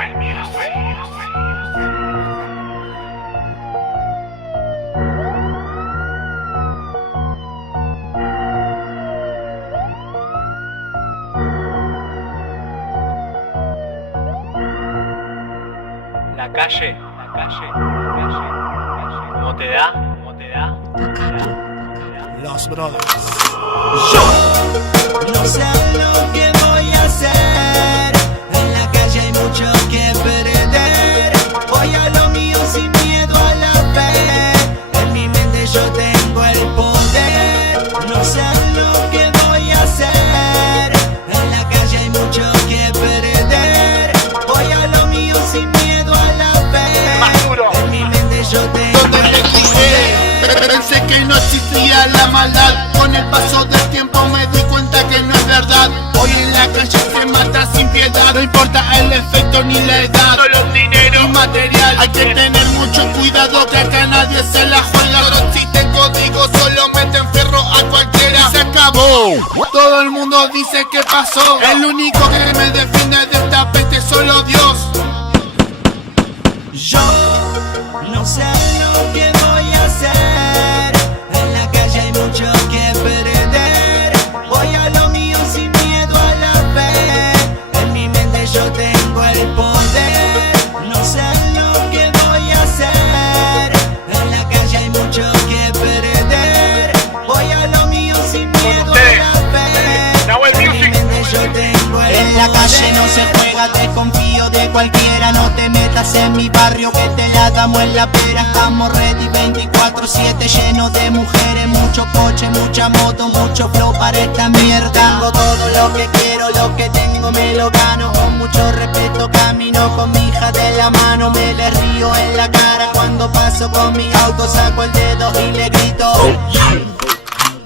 La calle, ¿cómo te da? Los Brothers. Yo no sé lo que voy a hacer. En la calle hay mucho que perder. Voy a lo mío sin miedo a la fe. En mi mente yo tengo el poder. No sé lo que voy a hacer. En la calle hay mucho que perder. Voy a lo mío sin miedo a la fe. En mi mente yo tengo el poder. Pensé que no existía la maldad. Con el paso del tiempo me di cuenta que no es verdad. Hoy en la calle se mata sin piedad. No importa el efecto ni la edad, solo dinero y material. Hay que tener mucho cuidado que acá nadie se la juega. Pero si te código solo meten ferro a cualquiera. Y se acabó. Todo el mundo dice que pasó. El único que me defiende de esta peste solo Dios. Yo no sé lo que voy a hacer. En la calle hay mucho que perder. Voy a lo mío sin miedo a la fe. En mi mente yo tengo el poder. No sé lo que voy a hacer. En la calle hay mucho que perder. Voy a lo mío sin miedo a la fe. En mi mente yo tengo el poder. En la calle no se juega, desconfío de cualquiera. No te metas en mi barrio que te la damos en la pera. Estamos ready 24/7 lleno de mujeres. Mucho coche, mucha moto, mucho flow para esta mierda. Tengo todo lo que quiero, lo que tengo me lo gano. Con mucho respeto camino con mi hija de la mano. Me le río en la cara cuando paso con mi auto. Saco el dedo y le grito.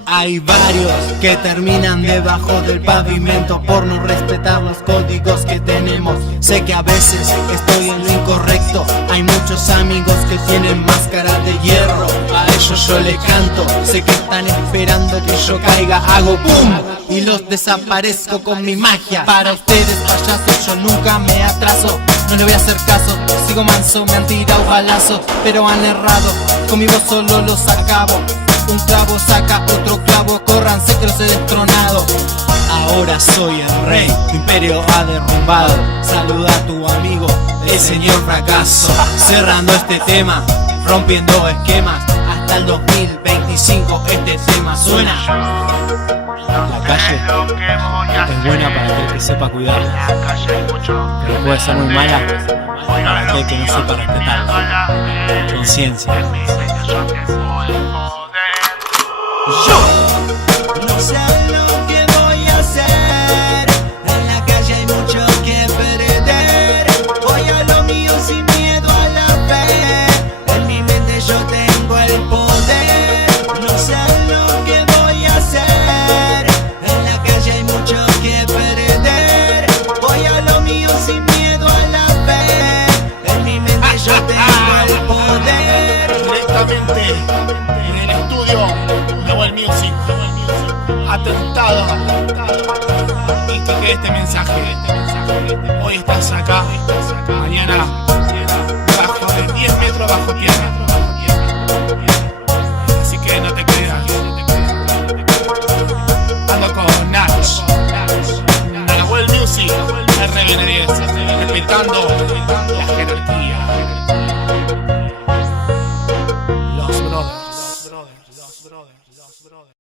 Hay varios que terminan debajo del pavimento por no respetar los códigos que tenemos. Sé que a veces estoy en lo incorrecto. Hay muchos amigos que tienen máscara de hierro. A ellos yo les canto. Sé que están esperando que yo caiga. Hago boom y los desaparezco con mi magia. Para ustedes payasos yo nunca me atraso. No le voy a hacer caso, sigo manso. Me han tirado balazos pero han errado. Con mi voz solo los acabo. Un clavo saca otro clavo, córranse que los he destronado. Ahora soy el rey, tu imperio ha derrumbado. Saluda a tu amigo, el señor Fracaso. Cerrando este tema, rompiendo esquemas. Hasta el 2025 este tema suena. La calle es buena para aquel que sepa cuidarla, pero puede ser muy mala para aquel que no sepa respetarla. Conciencia. Yo no sé lo que voy a hacer. En la calle hay mucho que perder. Voy a lo mío sin miedo a la fe. En mi mente yo tengo el poder. No sé lo que voy a hacer. En la calle hay mucho que perder. Voy a lo mío sin miedo a la fe. En mi mente yo tengo el poder. Directamente en el estudio de Music. Atentado. Y te quede este mensaje. Hoy estás acá, mañana bajo de 10 metros bajo tierra. Así que no te creas. Ando con Nach, Nahuel Music, RBN10, respetando la jerarquía. Los Brothers.